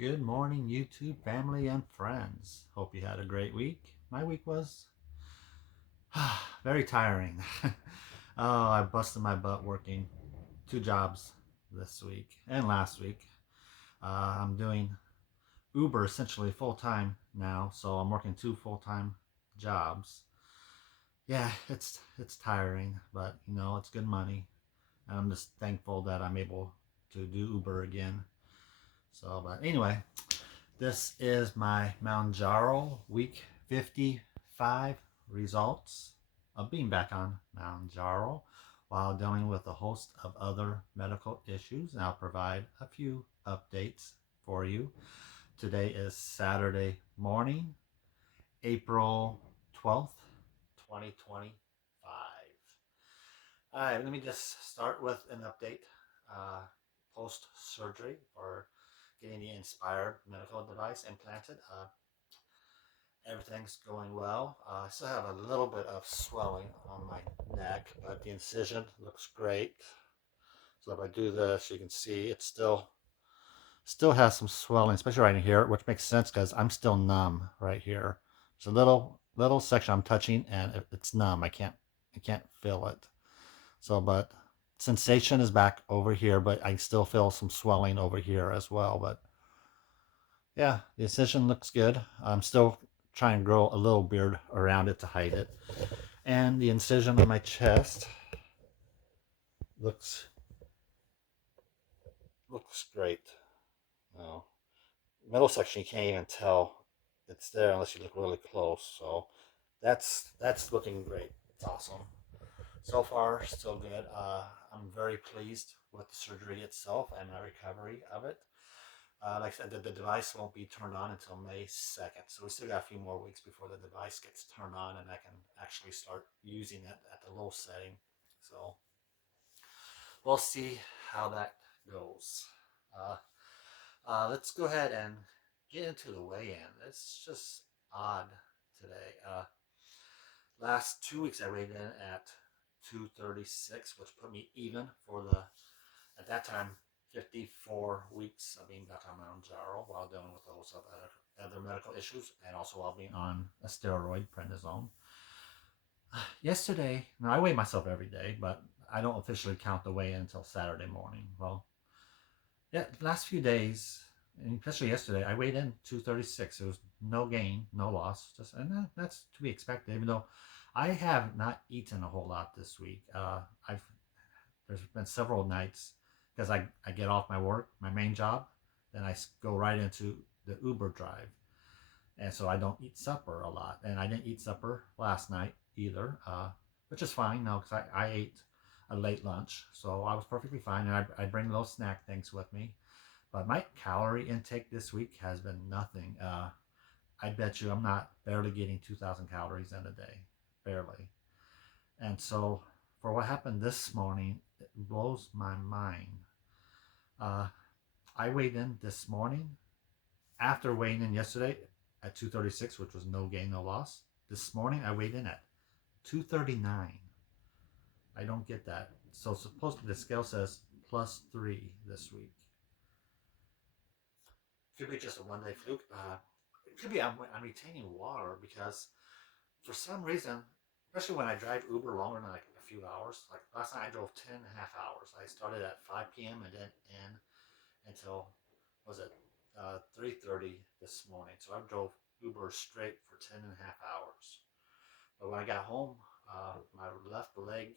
Good morning, YouTube family and friends. Hope you had a great week. My week was very tiring. Oh, I busted my butt working two jobs this week and last week. I'm doing Uber essentially full time now, so I'm working two full time jobs. Yeah, it's tiring, but it's good money, and I'm just thankful that I'm able to do Uber again. So, but anyway, this is my Mounjaro week 55 results of being back on Mounjaro while dealing with a host of other medical issues. And I'll provide a few updates for you. Today is Saturday morning, April 12th, 2025. All right, let me just start with an update post surgery for getting the Inspired medical device implanted. Everything's going well. I still have a little bit of swelling on my neck, but the incision looks great. So if I do this, you can see it still has some swelling, especially right in here, which makes sense because I'm still numb right here. There's a little section I'm touching, and it's numb. I can't feel it. So, but sensation is back over here, but I still feel some swelling over here as well. But yeah, the incision looks good. I'm still trying to grow a little beard around it to hide it. And the incision on my chest looks looks great. No, middle section you can't even tell it's there unless you look really close. So that's looking great. It's awesome. So far, still good. I'm very pleased with the surgery itself and my recovery of it. Like I said, the device won't be turned on until May 2nd. So we still got a few more weeks before the device gets turned on and I can actually start using it at the low setting. So we'll see how that goes. Uh, let's go ahead and get into the weigh-in. It's just odd today. Last 2 weeks I weighed in at 236, which put me even for the, at that time, 54 weeks of being back on Mounjaro while dealing with those other medical issues and also while being on a steroid prednisone. Yesterday, now I weigh myself every day, but I don't officially count the weigh in until Saturday morning. Well, yeah, the last few days, and especially yesterday, I weighed in 236. It was no gain, no loss, just and that's to be expected. Even though I have not eaten a whole lot this week, I've there's been several nights because I get off my work, my main job, then I go right into the Uber drive. And so I don't eat supper a lot. And I didn't eat supper last night either, which is fine, no, because I ate a late lunch. So I was perfectly fine. And I bring those snack things with me. But my calorie intake this week has been nothing. I bet you I'm not barely getting 2,000 calories in a day. Barely. And so for what happened this morning, it blows my mind. Uh, I weighed in this morning after weighing in yesterday at 236, which was no gain, no loss. This morning I weighed in at 239. I don't get that. So supposedly the scale says +3 this week. Could be just a one day fluke. It could be I'm retaining water because for some reason, especially when I drive Uber longer than like a few hours, like last night I drove 10 and a half hours. I started at 5 p.m. and then in until, was it 3:30 this morning. So I drove Uber straight for 10 and a half hours. But when I got home, my left leg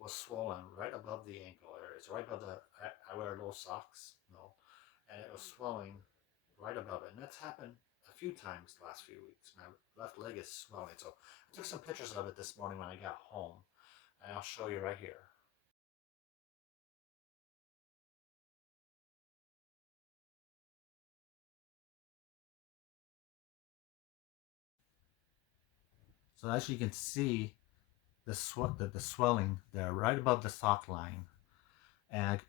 was swollen right above the ankle area. So right above I wear little socks, and it was swelling right above it. And that's happened a few times the last few weeks. My left leg is swelling. So I took some pictures of it this morning when I got home, and I'll show you right here. So as you can see, the swelling there right above the sock line, and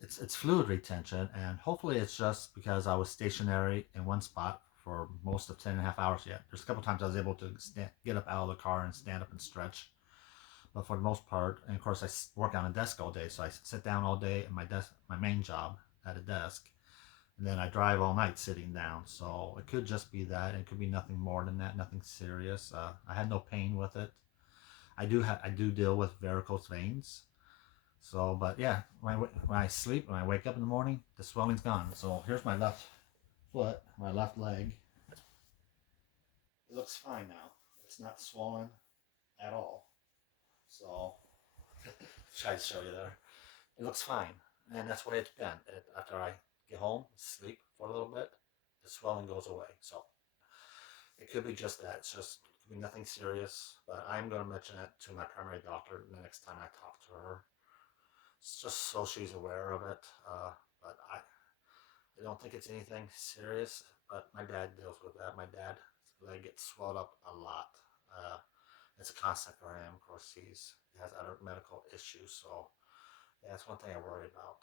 it's fluid retention, and hopefully it's just because I was stationary in one spot for most of 10 and a half hours yet. There's a couple times I was able to get up out of the car and stand up and stretch, but for the most part, and of course I work on a desk all day, so I sit down all day at my desk, my main job at a desk. And then I drive all night sitting down. So it could just be that. It could be nothing more than that, nothing serious. I had no pain with it. I do deal with varicose veins. So, but yeah, when I sleep, when I wake up in the morning, the swelling's gone. So here's my left foot, my left leg. It looks fine now. It's not swollen at all. So, try to show you there. It looks fine, and that's the way it's been. After I get home, sleep for a little bit, the swelling goes away. So it could be just that. It's just it could be nothing serious. But I'm going to mention it to my primary doctor the next time I talk to her. It's just so she's aware of it. But I don't think it's anything serious. But my dad deals with that. My dad leg gets swelled up a lot. Uh, it's a constant for him. Of course, he has other medical issues, so yeah, that's one thing I worry about.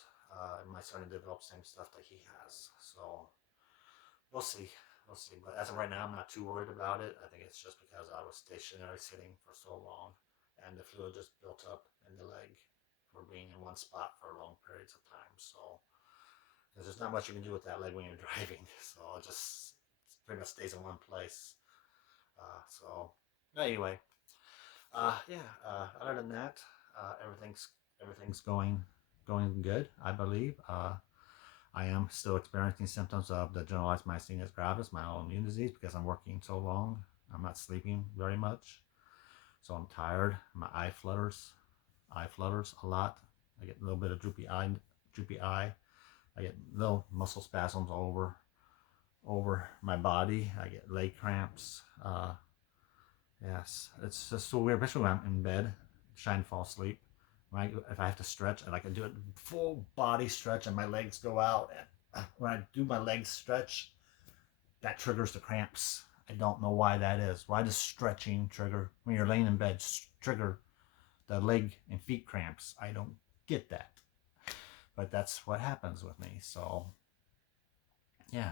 My son develop same stuff that he has, so we'll see. We'll see. But as of right now, I'm not too worried about it. I think it's just because I was stationary sitting for so long, and the fluid just built up in the leg for being in one spot for long periods of time. So because there's not much you can do with that leg when you're driving, so it just pretty much stays in one place. So anyway, yeah. Other than that, everything's going good. I believe. I am still experiencing symptoms of the generalized myasthenia gravis, my autoimmune disease, because I'm working so long. I'm not sleeping very much, so I'm tired. My eye flutters a lot. I get a little bit of droopy eye, droopy eye. I get little muscle spasms over my body. I get leg cramps. Yes, it's just so weird, especially when I'm in bed, trying to fall asleep. If I have to stretch, I like to do it full body stretch, and my legs go out. And when I do my legs stretch, that triggers the cramps. I don't know why that is. Why does stretching trigger when you're laying in bed trigger the leg and feet cramps? I don't get that, but that's what happens with me. So yeah,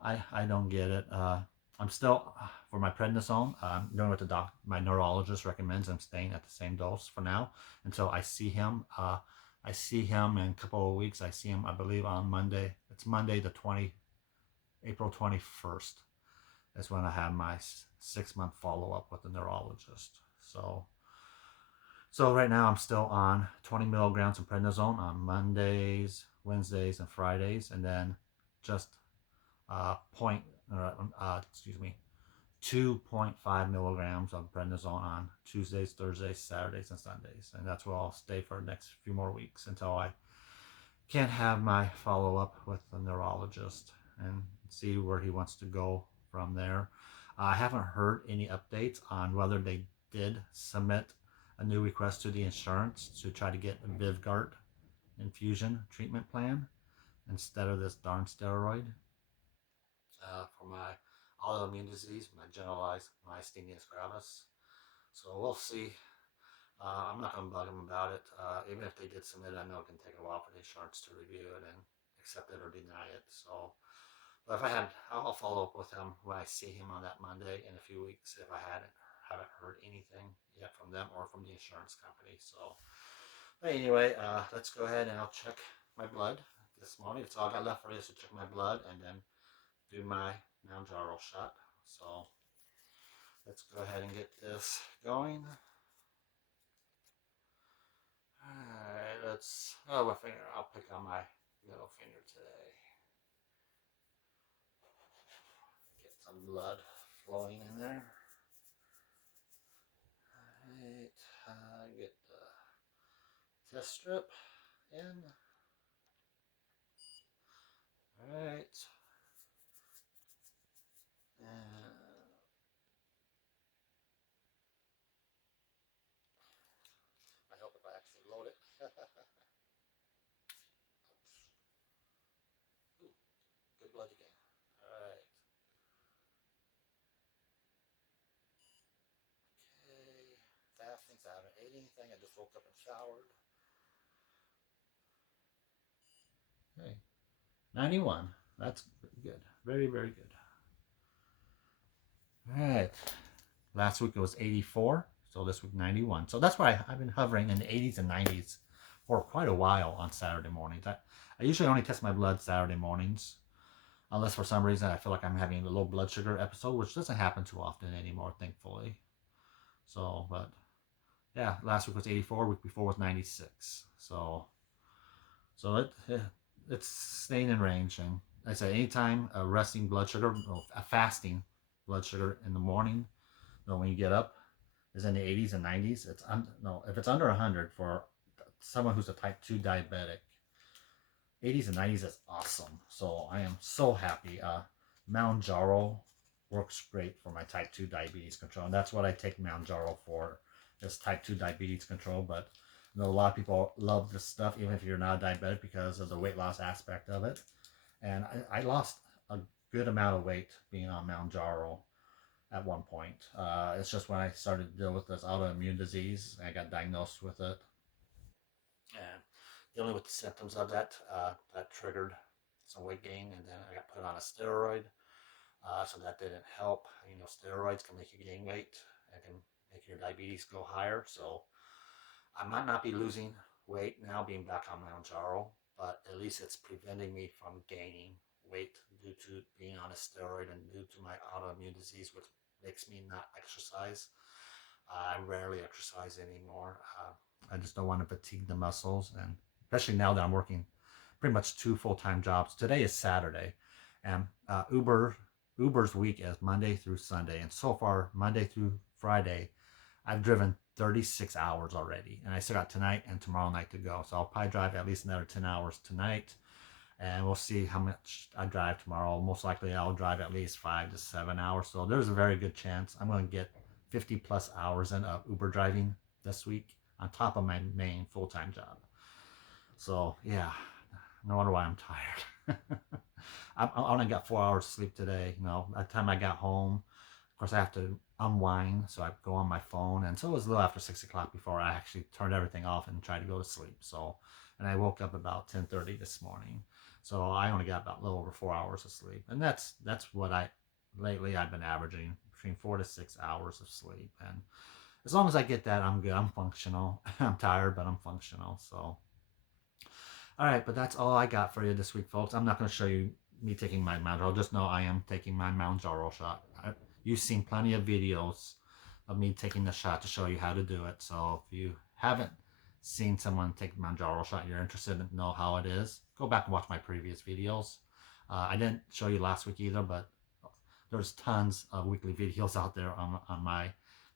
I don't get it. I'm still for my prednisone. I'm doing what my neurologist recommends. I'm staying at the same dose for now until I see him. I see him in a couple of weeks. I see him, I believe, on Monday. It's Monday the April 21st. Is when I have my 6-month follow up with the neurologist. So right now I'm still on 20 milligrams of prednisone on Mondays, Wednesdays, and Fridays, and then just point, excuse me, 2.5 milligrams of prednisone on Tuesdays, Thursdays, Saturdays, and Sundays. And that's where I'll stay for the next few more weeks until I can have my follow up with the neurologist and see where he wants to go from there. I haven't heard any updates on whether they did submit a new request to the insurance to try to get a Vyvgart infusion treatment plan instead of this darn steroid. For my autoimmune disease, my generalized myasthenia gravis. So we'll see. I'm not going to bug them about it. Even if they did submit it, I know it can take a while for the insurance to review it and accept it or deny it. So, but if I'll follow up with him when I see him on that Monday in a few weeks if I haven't heard anything yet from them or from the insurance company. So, but anyway, let's go ahead and I'll check my blood this morning. It's all I got left for is to check my blood and then do my Mounjaro shot. So let's go ahead and get this going. Alright, my finger, I'll pick on my middle finger today. Get some blood flowing in there. Alright, get the test strip in. Alright. And I hope if I actually load it. Ooh, good blood again. Alright. Okay. Fasting, so I haven't ate anything. I just woke up and showered. Okay. 91. That's good. Very, very good. All right. Last week it was 84. So this week 91. So that's why I've been hovering in the 80s and 90s for quite a while on Saturday mornings. I usually only test my blood Saturday mornings, unless for some reason I feel like I'm having a low blood sugar episode, which doesn't happen too often anymore, thankfully. So, but yeah, last week was 84, week before was 96. So it's staying in range. And I say anytime a resting blood sugar, a fasting blood sugar in the morning, when you get up, is in the 80s and 90s. No, if it's under 100 for someone who's a type 2 diabetic, 80s and 90s is awesome. So I am so happy. Mounjaro works great for my type 2 diabetes control. And that's what I take Mounjaro for, is type 2 diabetes control. But I know a lot of people love this stuff, even if you're not diabetic, because of the weight loss aspect of it. And I lost a good amount of weight being on Mounjaro at one point. It's just when I started to deal with this autoimmune disease, I got diagnosed with it. And dealing with the symptoms of that triggered some weight gain, and then I got put on a steroid. So that didn't help. Steroids can make you gain weight. It can make your diabetes go higher. So I might not be losing weight now being back on Mounjaro, but at least it's preventing me from gaining weight due to being on a steroid and due to my autoimmune disease, which makes me not exercise. I rarely exercise anymore. I just don't want to fatigue the muscles, and especially now that I'm working pretty much two full-time jobs. Today is Saturday, and Uber's week is Monday through Sunday, and so far Monday through Friday, I've driven 36 hours already, and I still got tonight and tomorrow night to go. So I'll probably drive at least another 10 hours tonight, and we'll see how much I drive tomorrow. Most likely I'll drive at least 5 to 7 hours. So there's a very good chance I'm going to get 50 plus hours in Uber driving this week on top of my main full-time job. So yeah, no wonder why I'm tired. I only got 4 hours sleep today. By the time I got home, of course I have to unwind, so I go on my phone, and so it was a little after 6 o'clock before I actually turned everything off and tried to go to sleep. So, and I woke up about 10:30 this morning, so I only got about a little over 4 hours of sleep, and that's what lately I've been averaging between 4 to 6 hours of sleep, and as long as I get that, I'm good. I'm functional. I'm tired, but I'm functional. So, all right, but that's all I got for you this week, folks. I'm not going to show you me taking my Mounjaro. Just know I am taking my Mounjaro shot. You've seen plenty of videos of me taking the shot to show you how to do it. So if you haven't seen someone take the Mounjaro shot, you're interested in know how it is, go back and watch my previous videos. I didn't show you last week either, but there's tons of weekly videos out there on my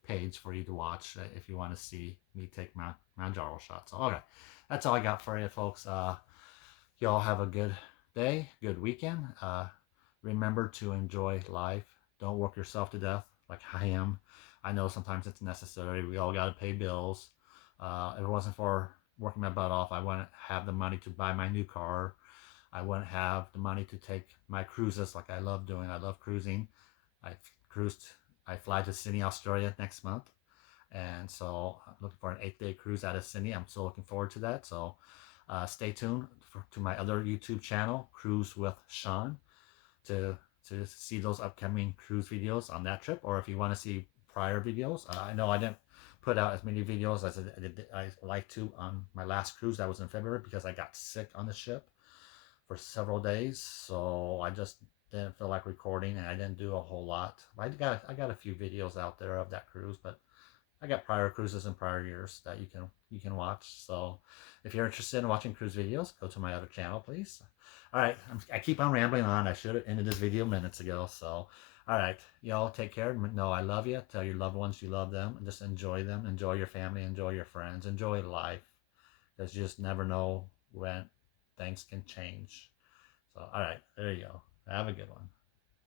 page for you to watch if you want to see me take my Mounjaro shots. So, okay, that's all I got for you, folks. Y'all have a good day, good weekend. Remember to enjoy life. Don't work yourself to death like I am. I know sometimes it's necessary. We all got to pay bills. If it wasn't for working my butt off, I wouldn't have the money to buy my new car. I wouldn't have the money to take my cruises like I love doing. I love cruising. I cruised. I fly to Sydney, Australia next month, and so I'm looking for an 8-day cruise out of Sydney. I'm so looking forward to that. So stay tuned to my other YouTube channel, Cruise with Sean, to see those upcoming cruise videos on that trip. Or if you want to see prior videos, I know I didn't put out as many videos as I like to on my last cruise. That was in February because I got sick on the ship for several days, so I just didn't feel like recording, and I didn't do a whole lot. I got a few videos out there of that cruise, but I got prior cruises in prior years that you can watch. So if you're interested in watching cruise videos, go to my other channel, please. All right, I keep on rambling on. I should have ended this video minutes ago. So, all right, y'all take care. Know I love you. Tell your loved ones you love them, and just enjoy them. Enjoy your family. Enjoy your friends. Enjoy life, because you just never know when things can change. So, all right, there you go. Have a good one.